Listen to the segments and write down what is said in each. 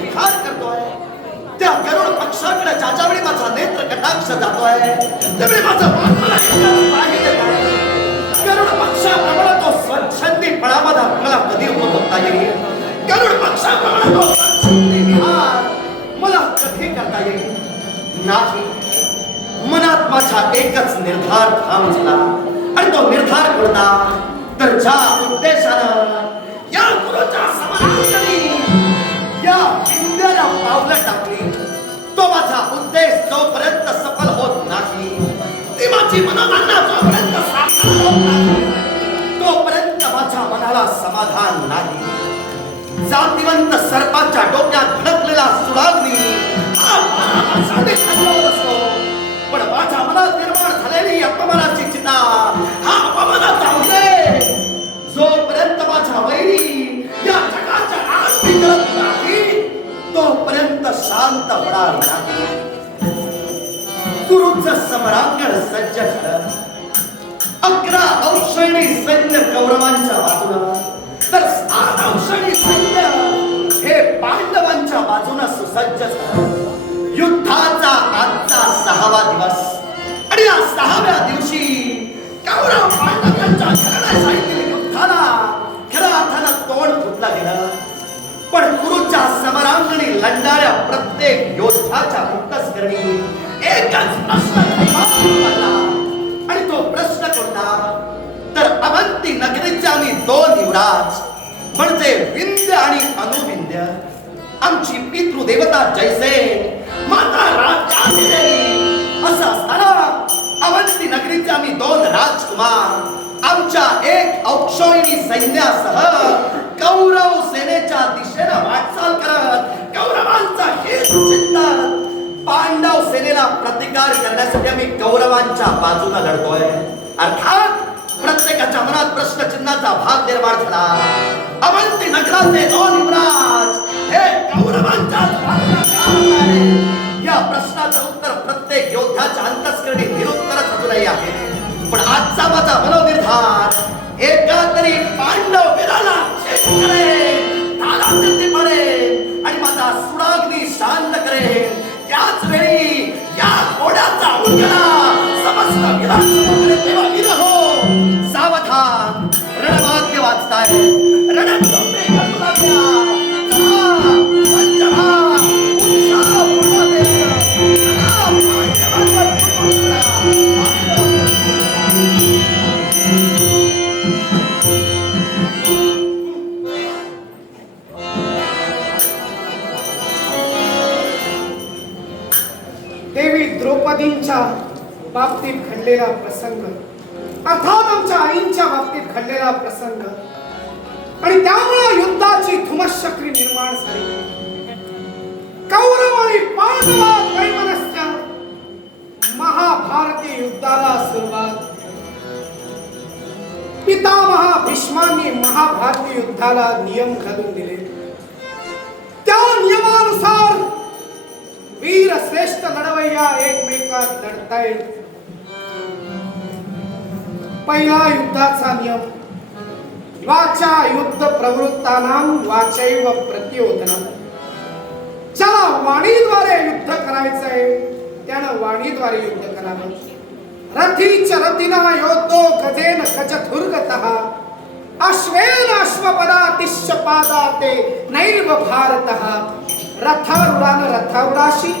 विहार करतोय त्या गरुड पक्षाकडे ज्यावेळी माझा नेत्र कटाक्ष जातोय त्यावेळी माझं गरुड पक्षाप्रमाणे तो स्वच्छंदीपणामध्ये मला कधी उपभोगता येईल गरुड पक्षाप्रमाणे तो स्वच्छंदी विहार मला कधी करता येईल नाही मनात माझा एकच निर्धार ठाम झाला आणि तो निर्धार कोणता तर ज्या उद्देशानं या गुरुच्या समानांतरी या विंध्याला पावलं टाकली तो माझा उद्देश जोपर्यंत सफल होत नाही ती माझी मनोकामना जोपर्यंत साकार होत नाही तोपर्यंत माझ्या मनाला समाधान नाही जातिवंत सर्पाच्या डोक्यात भडकलेला सुडाग्नी असतो पण माझ्या मनात निर्माण झालेली अपमानाची चिंता हा अपमानाचा उद्देश जोपर्यंत माझ्या वैरी या जगाच्या आरती करत नाही तोपर्यंत शांत होणार नाही गुरुचं समरांगण सज्ज झालं 11 औषणी सैन्य कौरवांच्या बाजूला तर 7 औषणी सैन्य हे पांडवांच्या बाजूला सुसज्ज झालं युद्धाचा आजचा 6वा दिवस आणि या 6व्या दिवशी कौरव पांडवांच्या घराण्यासाठी युद्धाला खऱ्या अर्थानं तोंड फुटलं गेलं पण गुरुच्या समरांगणी लढणाऱ्या प्रत्येक योद्धाच्या मुक्तस्करणी एकच प्रश्न पडला आणि तो प्रश्न कोणता तर अवंती नगरीचे आम्ही 2 युवराज म्हणजे विंध्य आणि अनुविंध्य आमची पितृदेवता जैसे माता राज्याधिदेवी असं असताना अवंती नगरीचे आम्ही 2 राजकुमार आमच्या एक औक्षोहिणी सैन्यासह कौरव सेनेच्या दिशेने वाटचाल करत कौरवांचा हेत चिंतत पांडव सेनेला प्रतिकार करण्यासाठी आम्ही कौरवांच्या बाजूने लढतोय अर्थात प्रत्येकाच्या मनात प्रश्नचिन्हाचा भाग निर्माण झाला अवंती नगराचे 2 युवराज हे कौरवांच्या बाजूने या प्रश्नाचं उत्तर प्रत्येक योद्ध्याच्या अंतस्करणी निरुत्तरच अजूनही आहे पण आजचा माझा मनोनिर्धार एका तरी पांडव वीराला पडेल आणि माझा सुडाग्नी शांत करेल त्याच वेळी या घोड्याचा उलगडा समस्त वीरांसमोर तेव्हा वीर हो सावधान रणवाद्य वाजताय रणभूमी घडू लागल्या देवी द्रौपदींच्या बाबतीत घडलेला प्रसंग अर्थात आमच्या आईंच्या बाबतीत घडलेला प्रसंग आणि त्यामुळे युद्धाची धुमश्चक्री निर्माण झाली कौरव आणि पांडवात वैमनस्य महाभारती युद्धाला सुरुवात पितामह भीष्मांनी महाभारती युद्धाला नियम घालून दिले त्या नियमानुसार वीर श्रेष्ठ लढवय्या एकमेकात लढतायत पहिला युद्धाचा नियम वाचा युद्ध प्रवृत्तानां वाचैव प्रत्योदनम् ज्याला वाणीद्वारे युद्ध करायचंय त्यानं वाणीद्वारे युद्ध करावं रथीच रथिना योद्धो गजेन गजधुर्गतः अश्वेन अश्वपदातिश्च पादाते नैव भारतः रथारूढान रथारूढाशी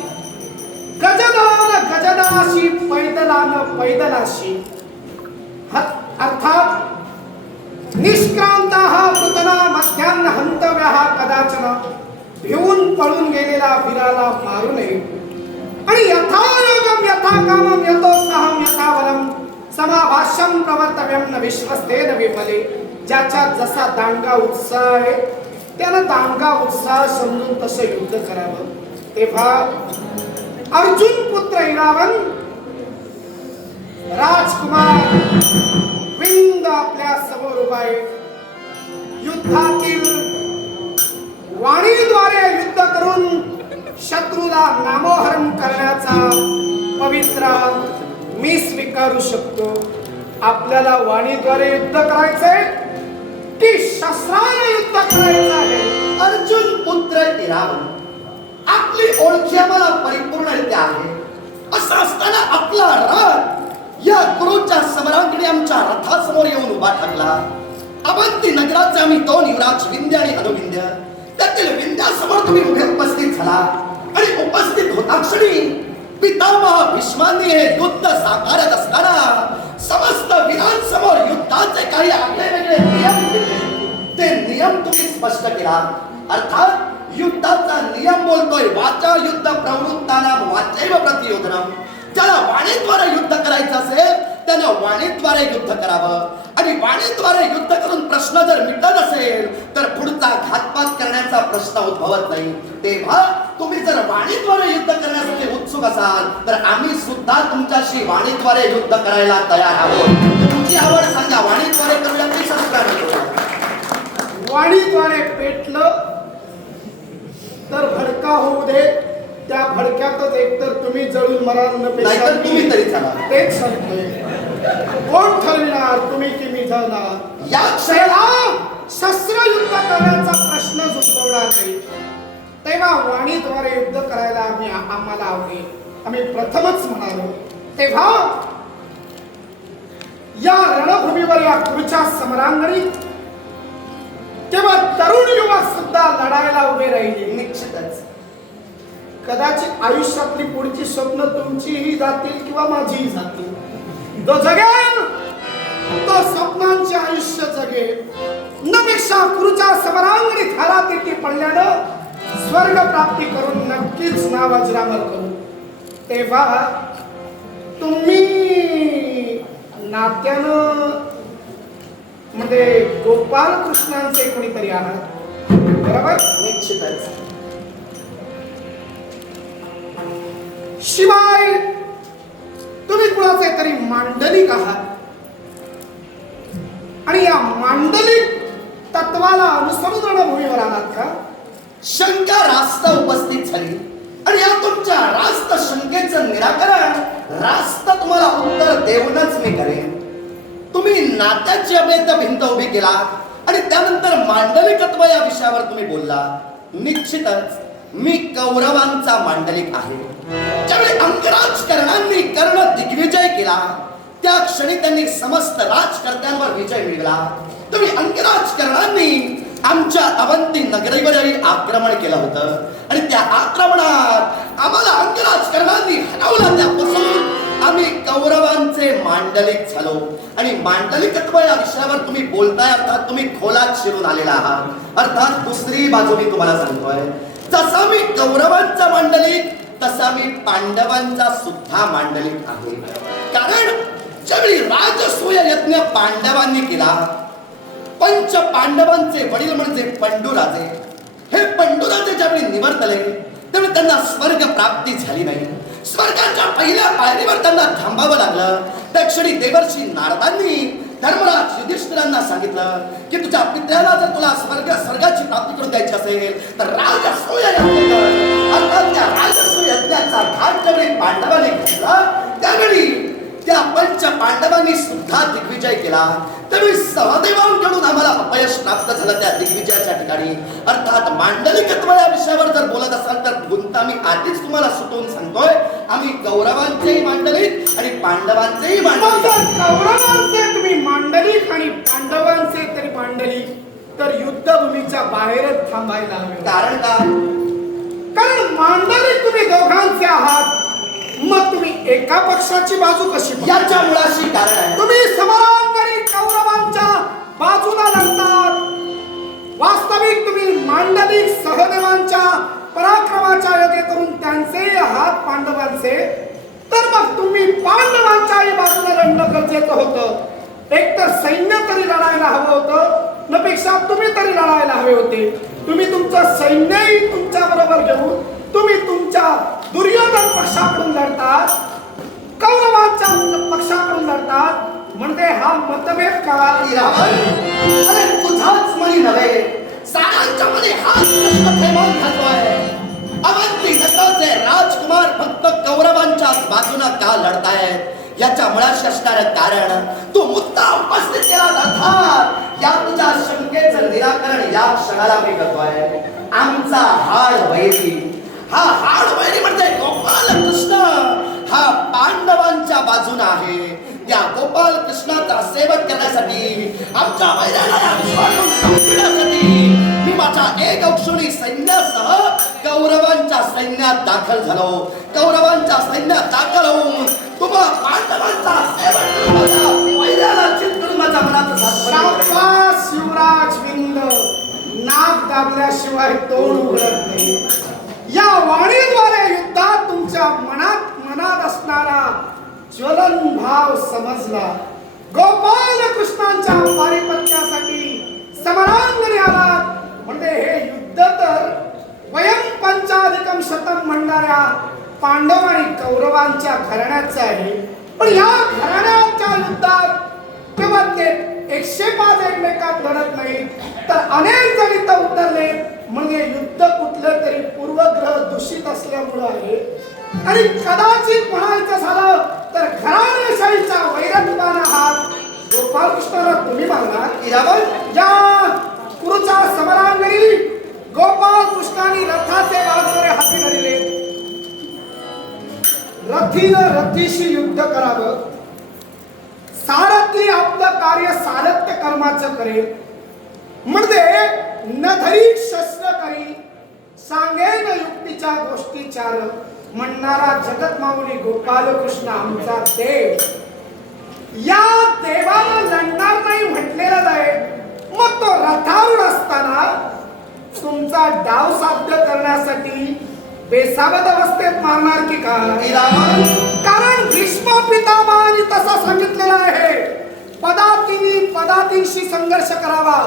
गजदान गजदाशी पैदलान पैदलाशी अर्थात निष्क्रांताः पुतना मध्यान्न हंतव्याः कदाचन भिवून पळून गेलेला वीराला मारू नये आणि यथायोगम यथाकामम यथोत्साहम यथाबलम समाभाष्यम प्रवर्तव्यम न विश्वस्तेन विफले ज्याच्यात जसा दांडगा उत्साह आहे त्यानं दांडगा उत्साह समजून तसं युद्ध करावं तेव्हा अर्जुन पुत्र इरावन राजकुमार विंद आपल्या समोर उभा आहे युद्धातील वाणीद्वारे युद्ध करून शत्रूला नामोहरण करण्याचा पवित्रा मी स्वीकारू शकतो आपल्याला वाणीद्वारे युद्ध करायचंय की शस्त्राने युद्ध करायचं आहे अर्जुन पुत्र इरावण आपली ओळखी आम्हाला परिपूर्णरित्या आहे. असं असताना आपला रथ या गुरुच्या समरांगणी आमच्या रथासमोर येऊन उभा ठाकला. अवंती नगराचे आम्ही दोन युवराज विंध्य आणि अनुविंध्य, त्यातील विंध्यासमोर तुम्ही उभे उपस्थित झाला आणि उपस्थित होता क्षणी पितामह भीष्मांनी हे युद्ध साकारत असताना समस्त वीरांसमोर युद्धाचे काही आगळे वेगळे नियम केले. ते नियम तुम्ही स्पष्ट केला. अर्थात युद्धाचा नियम बोलतोय वाचा युद्ध प्रवृत्तानाम वाचैव प्रतियोधनम. ज्याला वाणीद्वारे युद्ध करायचं असेल त्यानं वाणीद्वारे युद्ध करावं आणि वाणीद्वारे युद्ध करून प्रश्न जर मिटत असेल तर पुढचा घातपात करण्याचा प्रश्न उद्भवत नाही. तेव्हा तुम्ही जर वाणीद्वारे युद्ध करण्यासाठी उत्सुक असाल तर आम्ही सुद्धा तुमच्याशी वाणीद्वारे युद्ध करायला तयार आहोत. तुमची आवड सांगा, वाणीद्वारे करूया की शस्त्राने करूया? वाणीद्वारे पेटलं तर भडका होऊ दे. त्या भडक्यातच एकतर तुम्ही जळून मराल नाहीतर तुम्ही तरी चला. तेच सांगतोय. कोण ठरविणार, तुम्ही की मी ठरणार? या क्षणाला शस्त्रयुद्ध करण्याचा प्रश्न उद्भवणार नाही. तेव्हा वाणीद्वारे युद्ध करायला आम्हाला आवडेल. आम्ही प्रथमच म्हणालो. तेव्हा या रणभूमीवर या गुरुच्या समरांगणी तेव्हा तरुण युवक सुद्धा लढायला उभे राहिले. निश्चितच कदाचित आयुष्यातली पुढची स्वप्न तुमचीही जातील किंवा माझीही जातील. जो जगेल तो स्वप्नांचे आयुष्य जगेल. नपेक्षा गुरुच्या समरांगणी थारातीर्थी पडल्यानं स्वर्ग प्राप्ती करून नक्कीच नाव अजरामर करू. तेव्हा तुम्ही नात्यानं म्हणजे गोपाल कृष्णांचे कोणीतरी आहात, बरोबर? निश्चितच. शिवाय तुम्ही कुणाचे तरी मांडलिक आहात आणि या मांडलिक तत्वाला अनुसरून रणभूमीवर आलात का? शंका रास्त उपस्थित झाली आणि या तुमच्या रास्त शंकेचं निराकरण रास्त तुम्हाला उत्तर देऊनच मी करेन. तुम्ही नात्याची अभेद भिंत उभी केला आणि त्यानंतर मांडलिकत्व या विषयावर तुम्ही बोलला. निश्चितच मी कौरवांचा मांडलिक आहे. ज्यावेळी अंगराज कर्णांनी कर्ण दिग्विजय केला त्या क्षणी त्यांनी समस्त राजकर्त्यांवर विजय मिळवला. तुम्ही अंगराज कर्णांनी आमच्या अवंती नगरीवरही आक्रमण केलं होतं आणि त्या आक्रमणात आम्हाला अंगराज कर्णांनी हरवलं. त्यापासून आम्ही कौरवांचे मांडलिक झालो आणि मांडलिकत्व या विषयावर तुम्ही बोलताय. अर्थात तुम्ही खोलात शिरून आलेला आहात. अर्थात दुसरी बाजू मी तुम्हाला सांगतोय, जसा मी कौरवांचा मांडलिक तसा मी पांडवांचा सुद्धा मांडलिक आहे. कारण ज्यावेळी राजसूय यज्ञ पांडवांनी केला, पंच पांडवांचे वडील म्हणजे पंडुराजे, हे पंडुराजे ज्यावेळी निवर्तले त्यावेळी त्यांना स्वर्ग प्राप्ती झाली नाही. स्वर्गाच्या पहिल्या पायरीवर त्यांना थांबावं लागलं. त्या क्षणी देवर्षी नारदांनी धर्मराज युधिष्ठिरांना सांगितलं की तुझ्या पित्याला जर तुला स्वर्गाची प्राप्ती करून द्यायची असेल तर राजसूय यज्ञ कर. अर्थात त्या राजसूय यज्ञाचा घाट ज्यावेळी पांडवांनी घेतला त्यावेळी त्या पंच पांडवांनी सुद्धा दिग्विजय केला. त्यावेळी सहदेवांकडून आम्हाला अपयश प्राप्त झालं त्या दिग्विजयाच्या ठिकाणी. अर्थात मांडलिकत्व या विषयावर जर बोलत असाल तर गुंता मी आधीच तुम्हाला सुटवून सांगतोय, आम्ही कौरवांचेही मांडलिक आणि पांडवांचेही मांडलिक. कौरवांचे तुम्ही मांडलिक आणि पांडवांचे तरी मांडलिक तर युद्धभूमीच्या बाहेरच थांबायला हवे. कारण का? कारण मांडलिक तुम्ही दोघांचे आहात, मग तुम्ही एका पक्षाची बाजू कशी? याच्या मुळाशी कारण आहे. तुम्ही समांतरी कौरवांच्या बाजूला लढतात. वास्तविक तुम्ही मांडलिक सहदेवांच्या पराक्रमाच्या योगे करून त्यांचे आहात पांडवांचे. तर मग तुम्ही पांडवांच्याही बाजूला लढणं गरजेचं होतं. एक तर सैन्य तरी लढायला हवं होतं, नपेक्षा तुम्ही तरी लढायला हवे होते. तुम्ही तुमचं सैन्यही तुमच्या बरोबर घेऊन तुम्ही तुमच्या दुर्योधन पक्षाकडून लढतात, कौरवांच्या पक्षाकडून लढतात. म्हणजे हा मतभेद का? अरे तुझाच मनी नव्हे, साऱ्यांच्या मध्ये हाच प्रश्न थैमान घालतोय. अवंती नगराचे राजकुमार फक्त कौरवांच्याच बाजूने का लढतायत याच्या मुळाशी असणारं कारण तू मुद्दा उपस्थित केला. अर्थात या तुझ्या शंकेचं निराकरण या क्षणाला मी करतोय आमचा हाड वैरी. हा हाड वैरी म्हणजे गोपाल कृष्ण हा पांडवांच्या बाजून आहे. त्या गोपाल कृष्णाचा सेवक करण्यासाठी आमच्या वैराला संपविण्यासाठी मी माझ्या एक अक्षुणी सैन्यासह कौरवांच्या सैन्यात दाखल झालो. कौरवांच्या सैन्यात दाखल होऊन तुम्हा पांडवांचा सेवक करून माझ्या वैराला चित करून माझ्या मनात शाबास युवराज विंद. नाक दाबल्याशिवाय तोंड उघडत नाही. या वाणीद्वारे युद्धात तुमच्या मनात असणारा ज्वलन भाव समजला. गोपाल कृष्णांच्या पारिपत्यासाठी समरांगणी आलात म्हणजे हे युद्ध तर वयम पंचाधिकम शतम म्हणणाऱ्या पांडव आणि कौरवांच्या घराण्याचं आहे. पण या घराण्याच्या युद्धात केवळ ते 105 एकमेकात लढत नाही तर अनेक जण इथं उतरले म्हणजे युद्ध कुठलं तरी पूर्वग्रह दूषित असल्यामुळे आहे. आणि कदाचित म्हणायचं झालं तर घराणेशाहीचा वैरत्वान आहात. गोपाल कृष्णाला तुम्ही मागणार या कुरुच्या समरांगणी गोपाल कृष्णाने रथाचे बाजूने हाती धरले. रथीनं रथीशी युद्ध करावं. सारथी आपलं कार्य सारथ्य कर्माचं करेल म्हणजे न धरी शस्त्र करी सांगेन युक्तीच्या गोष्टी चार म्हणणारा जगत माऊली गोपाल कृष्ण आमचा देव. या देवाला लढणार नाही म्हटलेलं आहे. मग तो रथारूढ असताना तुमचा डाव साध्य करण्यासाठी बेसावध अवस्थेत मारणार की काय? कारण भीष्म पितामहांनी तसं सांगितलेलं आहे. पदातींशी संघर्ष करावा.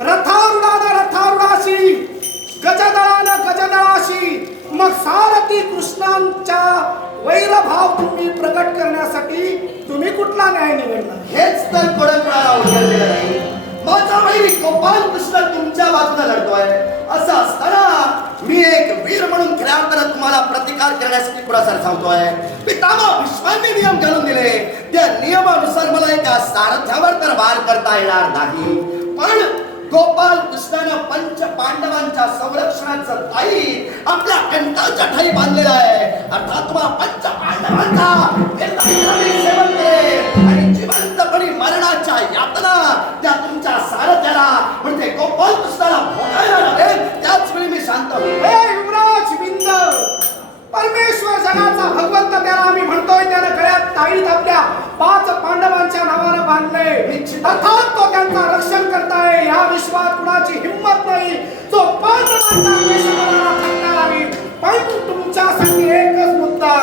रथारूढानं रथारूढाशी गजदळानं गजदळाशी. मग सारथी कृष्णांच्या वैरभाव तुम्ही प्रकट करण्यासाठी तुम्ही कुठला न्याय निवडणार? हेच तर कोणाला उलगडलेलं नाही. माझा वैरी गोपाल कृष्ण तुमच्या बाजूने लढतोय. असं असताना मी एक वीर म्हणून खऱ्या अर्थानं तुम्हाला प्रतिकार करण्यासाठी पुढाकार सांगतोय. पितामह भीष्मांनी नियम घालून दिले. त्या नियमानुसार मला एका सारथ्यावर तर वार करता येणार नाही. पण गोपाल कृष्णानं पंच पांडवांच्या संरक्षणाचं ताई आपल्या कंठाच्या ठाई बांधलेला आहे. अर्थात तुम्हा पंच पांडवांचा सेवन करेल आणि जिवंतपणी मरणाच्या यातना त्या तुमच्या सारथ्याला म्हणजे गोपाल कृष्णाला भोगायला लागेल. त्याच वेळी मी शांत होईल. हे युवराज विंद, परमेश्वर जगाचा भगवंत त्याला आम्ही म्हणतोय त्याने गळ्यात ताईत आपल्या 5 पांडवांच्या नावानं बांधले. अर्थात तो त्यांचा रक्षण करताय. या विश्वात कुणाची हिंमत नाही जो पांडवांचा वेशभूषा थांबणार आहे. पण तुमच्यासाठी एकच मुद्दा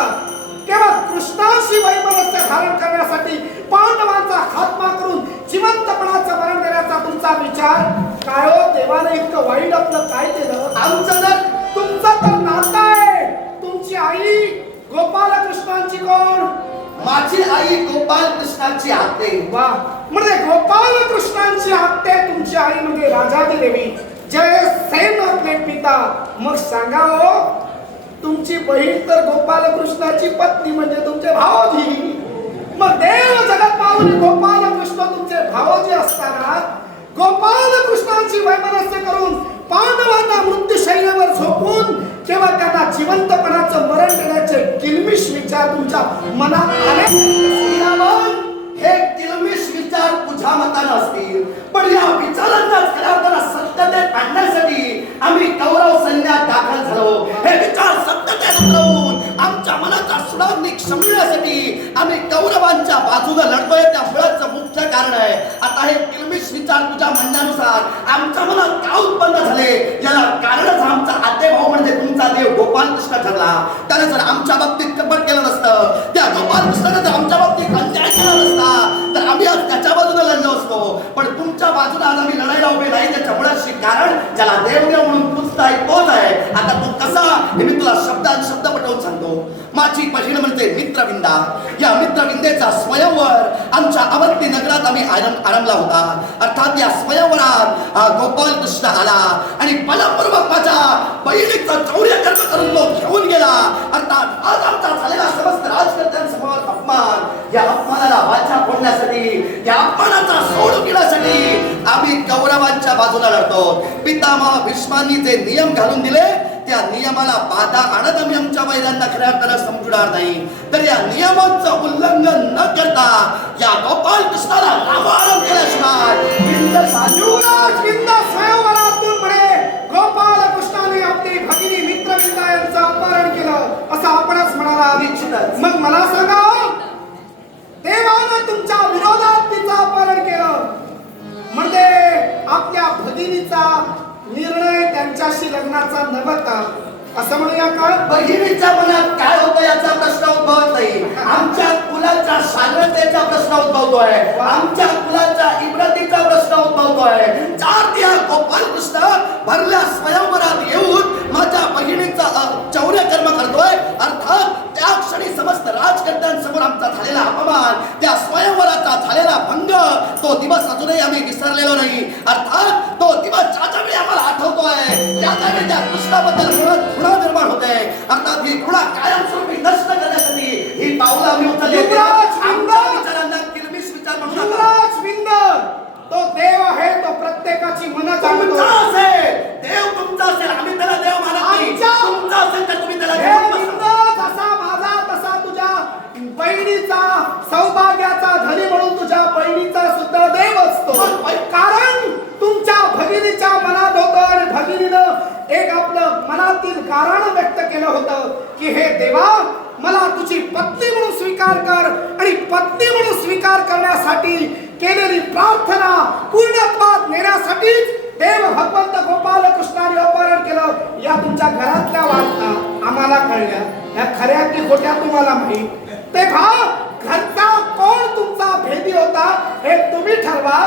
केवळ कृष्णाशी वैमनस्य धारण करण्यासाठी पांडवांचा खात्मा करून जिवंतपणाचं मरण देण्याचा तुमचा विचार काय हो? देवाने इतकं वाईट आपलं काय केलं? आमचं जर तुमचं तर नातं आहे. तुमची आई गोपाल कृष्णांची कोण? माझी आई गोपाल कृष्णाची आते. वा, म्हणजे गोपाल कृष्णांची आते तुमची आई म्हणजे राजादी देवी जय सेन आपले पिता. मग सांगा हो, तुमची बहीण तर गोपाल कृष्णाची पत्नी म्हणजे तुमचे भावजी. मग देव जगत पावली गोपाल कृष्ण तुमचे भावजी असताना गोपाल कृष्णांची वैमनस्य करून पांडवांना मृत्यूशय्येवर झोपून केव्हा त्यांना जिवंतपणाचं मरण देण्याचे किलमिश विचार तुमच्या मनात आले? हे किलमिश विचार तुझ्या मतानं असतील, पण या विचारांना खऱ्या सत्यतेत आणण्यासाठी आम्ही कौरव सैन्यात दाखल झालो. हे विचार सत्यतेत उतरवून आमच्या मनाचा सुडाग्नी शमविण्यासाठी आम्ही कौरवांच्या बाजूने लढतोय. त्या मुळाचं मुख्य कारण आहे. आता हे किलमिश विचार तुझ्या म्हणण्यानुसार आमच्या मनात का उत्पन्न झाले याला कारणच आमचा आते भाऊ म्हणजे तुमचा देव गोपाल कृष्ण ठरला. त्याने जर आमच्या बाबतीत कपट केलं नसतं, त्या गोपाल कृष्णाने जर आमच्या बाबतीत अन्याय केला नसता तर आम्ही आज त्याच्या बाजूने लढलो असतो. पण तुमच्या बाजूने आज आम्ही लढायला उभे नाही. त्याच्या मुळाशी कारण ज्याला देवदेव म्हणून पुजताय तोच आहे. आता तो कसा हे मी तुला शब्दात शब्द पटवून सांगतो. माझी बहीण म्हणजे मित्रविंदा. या मित्रविंदेचा स्वयंवर आमच्या अवंती नगरात आम्ही आरंभला होता. अर्थात या स्वयंवरात गोपाल कृष्ण आला आणि बलपूर्वक माझ्या बहिणीचा चौर्य कर्म करून तो घेऊन गेला. अर्थात आज आमचा झालेला समस्त राजकर्त्यांसमोर अपमान, या अपमानाला वाचा फोडण्यासाठी, या अपमानाचा सोड घेण्यासाठी आम्ही कौरवांच्या बाजूला लढतो. पितामह भीष्मांनी जे नियम घालून दिले त्या नियमाला बाधा आणत आम्ही आमच्या वैरांना खऱ्या अर्थानं समजणार नाही. तर या नियमांचं उल्लंघन न करता या गोपाल कृष्णाला आवाहन केल्याशिवाय युवराज स्वयंवरातून म्हणे गोपाल कृष्णाने आपली भगिनी मित्रविंदा यांचं अपहरण केलं असं आपणच म्हणाला. निश्चितच. मग मला सांगा, देवानं तुमच्या विरोधात तिचं अपहरण केलं म्हणजे आपल्या भगिनीचा निर्णय त्यांच्याशी लग्नाचा नव्हता असं म्हणूया का? बहिणीच्या मनात काय होतं याचा प्रश्न उद्भवत नाही. आमच्या कुलाच्या शांततेचा प्रश्न उद्भवतोय, आमच्या कुलाच्या इब्रतीचा प्रश्न उद्भवतोय. चार दिया गोपाल कृष्ण भरल्या स्वयंवरात येऊन माझ्या बहिणीचा चौर्य कर्म करतोय. अर्थात त्या क्षणी समस्त राजकर्त्यांसमोर आमचा झालेला अपमान, त्या स्वयंवराचा झालेला भंग, तो दिवस अजूनही आम्ही विसरलेलो नाही. अर्थात तो दिवस ज्याच्या वेळी आम्हाला आठवतोय त्याच्या वेळी त्या कृष्णाबद्दल घृणा निर्माण होते. अर्थात ही घृणा कायमस्वरूपी नष्ट करण्यासाठी ही पावलं आम्ही उचलली. आमच्या विचारांना किरमिश विचार म्हणू नका. युवराज विंद तो देव आहे, तो प्रत्येकाची मन जाणतो. तुमचा असेल देव, तुमचा असेल आम्ही त्याला देव मानत नाही. तुमचा असेल तर तुम्ही त्याला देव माना. जसा माझा तसा तुझ्या बहिणीचा सौभाग्याचा धनी म्हणून तुझ्या बहिणीचा सुद्धा देव असतो. कारण तुमच्या भगिनीच्या मनात होतं आणि भगिनीनं एक आपलं मनातील कारण व्यक्त केलं होतं की हे देवा, मला तुझी पत्नी म्हणून स्वीकार कर. आणि पत्नी म्हणून स्वीकार करण्यासाठी केलेली प्रार्थना पूर्णत्वात नेण्यासाठीच देव भगवंत गोपाल कृष्णाने अपहरण केलं. या तुमच्या घरातल्या वार्ता आम्हाला कळल्या, या खऱ्या की खोट्या तुम्हाला माहित. तेव्हा घरचा कोण तुमचा भेदी होता हे तुम्ही ठरवा.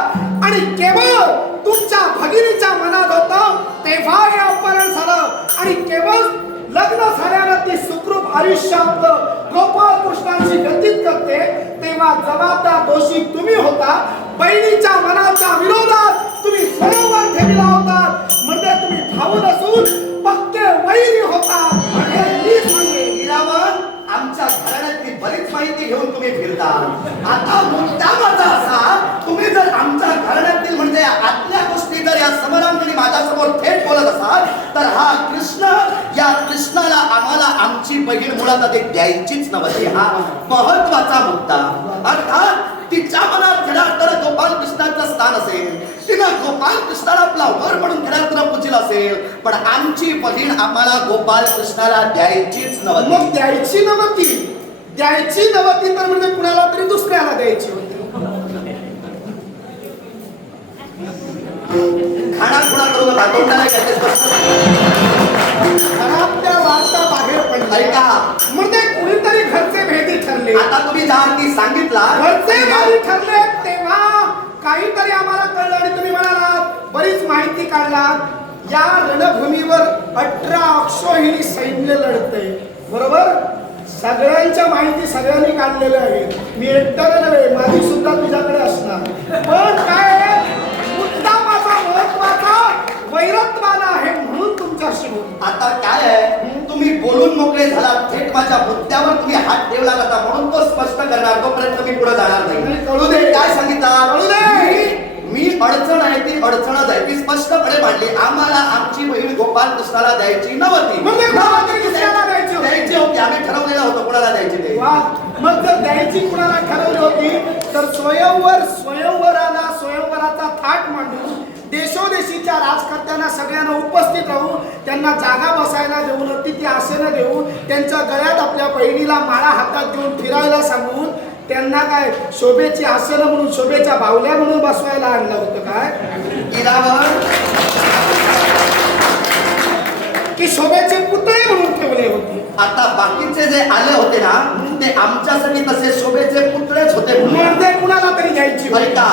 आणि केवळ तुमच्या भगिनीच्या मनात होतं तेव्हा हे अपहरण झालं. आणि केवळ लग्न झाल्यानं ती सुखरूप आयुष्य आपलं गोपाल कृष्णांशी व्यतीत करते तेव्हा जबाबदार दोषी तुम्ही होता. बहिणीच्या मनाच्या विरोधात तुम्ही स्वयंवर ठेवला होता म्हणजे तुम्ही भाऊ नसून पक्के वैरी होता. हे मी सांगेन. इरावण, आमच्या घराण्यातली बरीच माहिती घेऊन तुम्ही फिरता. आता मुद्दा माझा असा, तुम्ही जर आमच्या घराण्यातील म्हणजे आतल्या गोष्टी जर या समरांगणी माझ्यासमोर थेट बोलत असाल तर हा कृष्ण, या कृष्णाला आम्हाला आमची बहीण मुळात आधी द्यायचीच नव्हती. हा महत्वाचा मुद्दा. अर्थात तिच्या मनात खऱ्या अर्थानं गोपाल कृष्णाचं स्थान असेल, तिनं गोपाल कृष्णाला आपला वर म्हणून खऱ्या अर्थानं पूजिल असेल, पण आमची बहीण आम्हाला गोपाल कृष्णाला द्यायचीच नव्हती. मग द्यायची नव्हती तर म्हणजे कुणाला तरी दुसऱ्याला द्यायची होती. खाना खुणा करून भागवताना काय स्पष्ट घरातल्या वार्ता बाहेर पडल्या ऐका. म्हणजे कुणीतरी घरचे भेदी ठरले. आता तुम्ही ज्या अर्थी सांगितला घरचे भेदी ठरले तेव्हा काहीतरी आम्हाला कळलं आणि तुम्ही म्हणालात बरीच माहिती काढलात. या रणभूमीवर 18 अक्षोहिणी सैन्य लढतंय, बरोबर? सगळ्यांच्या माहिती सगळ्यांनी काढलेल्या आहेत. मी एकट्याला नव्हे, माझी सुद्धा तुझ्याकडे असणार. पण काय मुद्दा माझा महत्वाचा वैरत्वाला आहे म्हणून तुमच्याशी बोलतो. आता काय आहे, तुम्ही बोलून मोकळे झाला, थेट माझ्या मुद्द्यावर तुम्ही हात ठेवला होता म्हणून तो स्पष्ट करणार, तोपर्यंत मी पुढे जाणार नाही. कळू दे. काय सांगितलं? कळू दे. मी अडचण आहे ती अडचणच आहे, ती स्पष्टपणे मांडली. आम्हाला आमची बहीण गोपाल कृष्णाला द्यायची नव्हती. म्हणजे कोणाला तरी दुसऱ्याला द्यायची होती. द्यायची होती, आम्ही ठरवलेलं होतं कोणाला द्यायची ते. वा, मग जर द्यायची कुणाला ठरवली होती तर स्वयंवराला स्वयंवराचा थाट मांडून देशोदेशीच्या राजकर्त्यांना सगळ्यांना उपस्थित राहून त्यांना जागा बसायला देऊन तिथे आसनं देऊन त्यांच्या गळ्यात आपल्या बहिणीला माळा हातात घेऊन फिरायला सांगून त्यांना काय शोभेची आसनं म्हणून शोभेच्या बावल्या म्हणून बसवायला आणलं होतं काय? इरावण, की शोभेचे पुतळे म्हणून ठेवले होते. आता बाकीचे जे आले होते ना ते आमच्यासाठी तसे शोभेचे पुतळेच होते. म्हणजे कुणाला तरी द्यायची बरं का?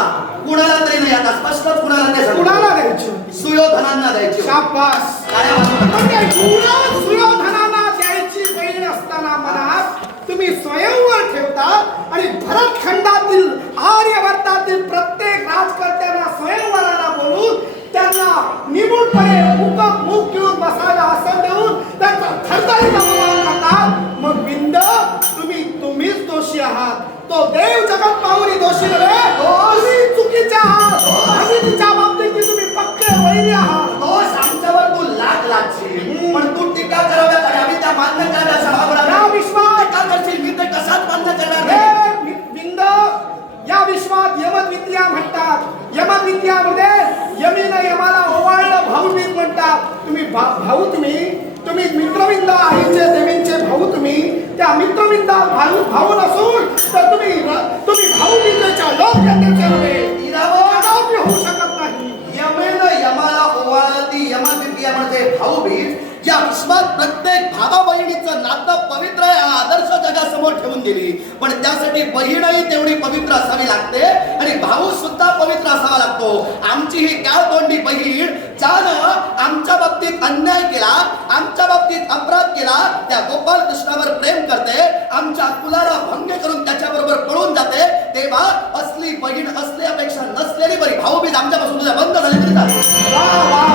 कुणाला तरी नाही, आता स्पष्ट कुणाला नाही सांगतो. कुणाला द्यायची होती? सुयोधनांना द्यायची. शाबास. टाळ्या वाजवा. म्हणजे सुयोधनाला द्यायची बहीण असताना मनात तुम्ही स्वयंवर ठेवता आणि भरतखंडातील आर्यवर्तातील प्रत्येक राजकर्त्यांना स्वयंवराला बोलून त्यांना निमूळपणे मुख घेऊन बसायला आसन देऊन त्यांचा थरथरीत अपमान करतात. मग बिंद, तुम्हीच दोषी आहात. तो देव जगत पाहुणी दोषी नव्हे, तुम्ही चुकीचे आहात. आम्ही तिच्या तुम्ही मित्रविंद आईचे देवींचे भाऊ तुम्ही त्या मित्रविंदा भाऊ नसून तर तुम्ही भाऊबीजेच्या योग्यतेचे नव्हे कदापि होऊ शकत नाही. यमेनं यमाला ओवाळती यमद्वितीय म्हणजे भाऊबीज या विश्वात प्रत्येक भावा बहिणीचं नातं पवित्र आहे हा आदर्श जगासमोर ठेवून दिली. पण त्यासाठी बहीणही तेवढी पवित्र असावी लागते आणि भाऊ सुद्धा पवित्र असावा लागतो. आमची ही काळतोंडी बहीण ज्यानं आमच्या बाबतीत अन्याय केला, आमच्या बाबतीत अपराध केला, त्या गोपाल कृष्णावर प्रेम करते, आमच्या कुलाला भंग करून त्याच्याबरोबर पळून जाते, तेव्हा असली बहीण असल्यापेक्षा नसलेली बरी. भाऊबीज आमच्यापासून तुझ्या बंद झाली तरी चालेल. वा वा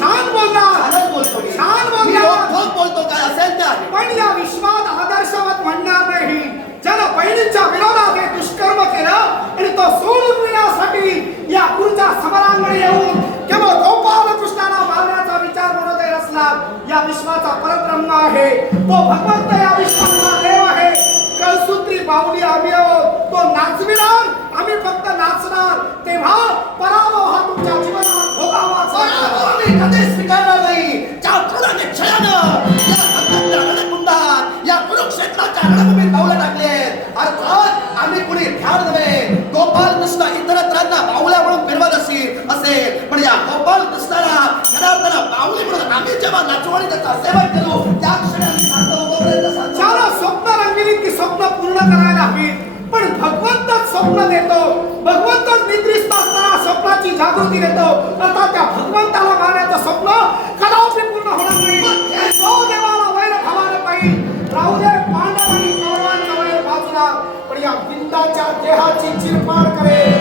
छान बोलला छानच बोलतो मी. छान मी बोलला. रोखोक बोलतो काय असेल ते आहे. पण या विश्वात आदर्शवत म्हणणार नाही ज्यानं बहिणीच्या विरोधात हे दुष्कर्म केलं आणि तो सोडून देण्यासाठी या पुढच्या समरांगणी येऊन केवळ गोपाल कृष्णाला मारण्याचा विचार मनोदय असला. या विश्वाचा परब्रह्म आहे तो भगवंत, या विश्वाचा देव आहे. कळसूत्री बाहुली आम्ही आहोत, तो नाचविणार, आम्ही फक्त नाचणार. तेव्हा पराभव हा तुमच्या जीवनात भोगावाच लागतो. मी कधीच स्वीकारणार नाही. ज्या क्रोधाने क्षयानं या भगवंत रणकुंडात या कुरुक्षेत्राच्या रणभूमीत पावलं टाकलेत, अर्थात आम्ही कुणी ध्यान नव्हे. गोपाल कृष्ण इतरत्रांना बाहुल्या म्हणून फिरवत असेल, पण या गोपाल कृष्णाला जनार्दन बाहुली म्हणून आम्ही जेव्हा नाचवणी त्याचा सेवन करू त्या क्षणी आम्ही शांत होतो. ज्याला स्वप्न रंगली ती स्वप्न पूर्ण करायला हवी. पण भगवंतच स्वप्न देतो, भगवंतच निद्रिस्त असताना स्वप्नाची जागृती देतो. आता त्या भगवंताला मारण्याचं स्वप्न कदापि पूर्ण होणार नाही. जो देवाला वैर खावायला पाहिजे राहू दे पांडव आणि कौरवांचा वैर बाजूला, पण या विंदाच्या देहाची चिरफाड करेल.